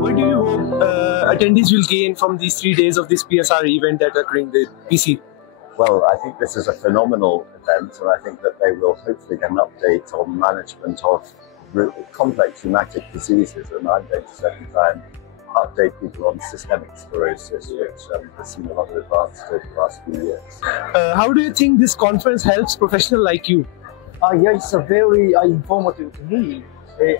What do you hope attendees will gain from these 3 days of this PSR event that are occurring the PC? Well, I think this is a phenomenal event, and I think that they will hopefully get an update on management of complex rheumatic diseases, and I'm going to certainly try and update people on systemic sclerosis, which has seen a lot of advances over the last few years. How do you think this conference helps professionals like you? Yeah, it's a very informative to me.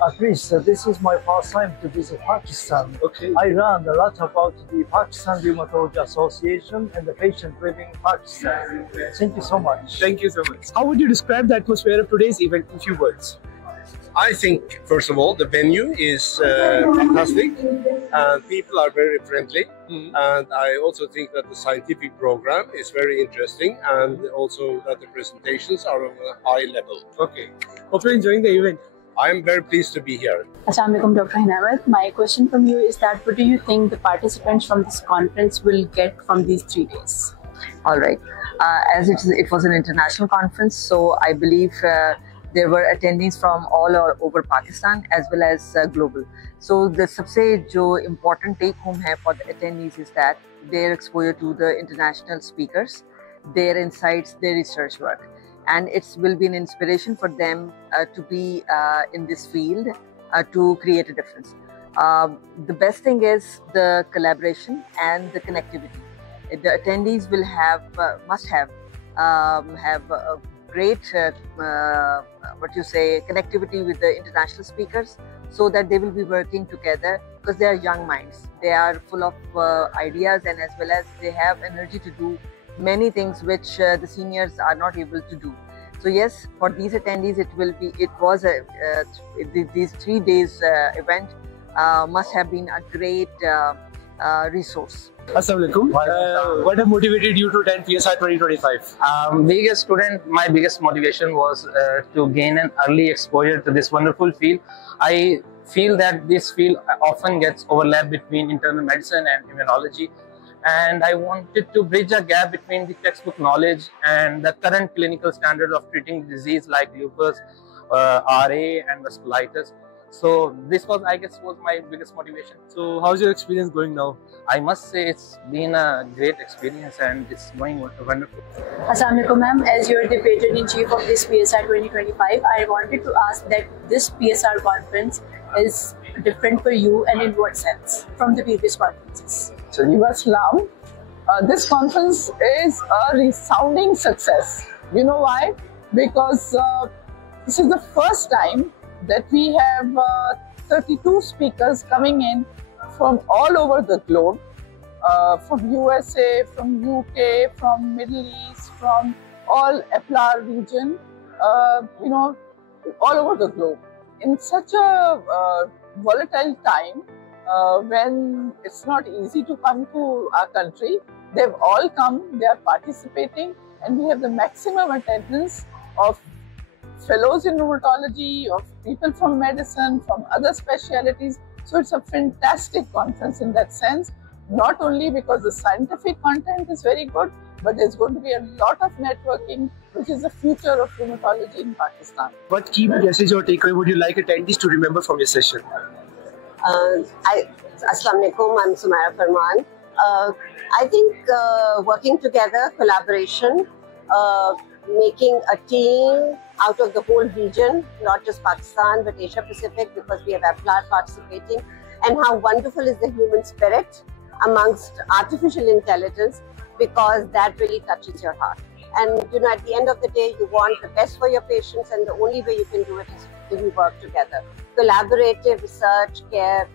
At least this is my first time to visit Pakistan. Okay. I learned a lot about the Pakistan Rheumatology Association and the patient living in Pakistan. Thank you so much. Thank you so much. How would you describe the atmosphere of today's event in few words? I think, first of all, the venue is fantastic and people are very friendly. And I also think that the scientific program is very interesting and also that the presentations are of a high level. Okay. Hope you're enjoying the event. I am very pleased to be here. Assalamualaikum, Dr. Hinawat. My question from you is that what do you think the participants from this conference will get from these 3 days? All right. As it was an international conference, so I believe there were attendees from all over Pakistan as well as global. So the सबसे जो important take home है for the attendees is that their exposure to the international speakers, their insights, their research work. And it will be an inspiration for them to be in this field to create a difference. The best thing is the collaboration and the connectivity. The attendees will must have a great connectivity with the international speakers, so that they will be working together because they are young minds. They are full of ideas, and as well as they have energy to do many things which the seniors are not able to do. So yes, for these attendees, these 3 days event must have been a great resource. Assalamualaikum. What have motivated you to attend PSR 2025? Being a student, my biggest motivation was to gain an early exposure to this wonderful field. I feel that this field often gets overlapped between internal medicine and immunology. And I wanted to bridge a gap between the textbook knowledge and the current clinical standard of treating disease like lupus, RA and vasculitis. So this was, I guess, my biggest motivation. So how's your experience going now? I must say it's been a great experience and it's going wonderful. Assalamualaikum, ma'am. As you're the patron-in-chief of this PSR 2025, I wanted to ask that this PSR conference is different for you, and in what sense from the previous conferences? Salam. This conference is a resounding success. You know why? Because this is the first time that we have 32 speakers coming in from all over the globe, from USA, from UK, from Middle East, from all EPLAR region, all over the globe. In such a volatile time, when it's not easy to come to our country, they've all come, they are participating, and we have the maximum attendance of fellows in rheumatology, of people from medicine, from other specialities. So it's a fantastic conference in that sense, not only because the scientific content is very good, but there's going to be a lot of networking, which is the future of rheumatology in Pakistan. What key message or takeaway would you like attendees to remember from your session? Assalamualaikum, I'm Sumaira Farman. I think working together, collaboration, making a team out of the whole region, not just Pakistan, but Asia Pacific, because we have EPLAR participating, and how wonderful is the human spirit amongst artificial intelligence, because that really touches your heart. And at the end of the day, you want the best for your patients, and the only way you can do it is if you work together. Collaborative research, care,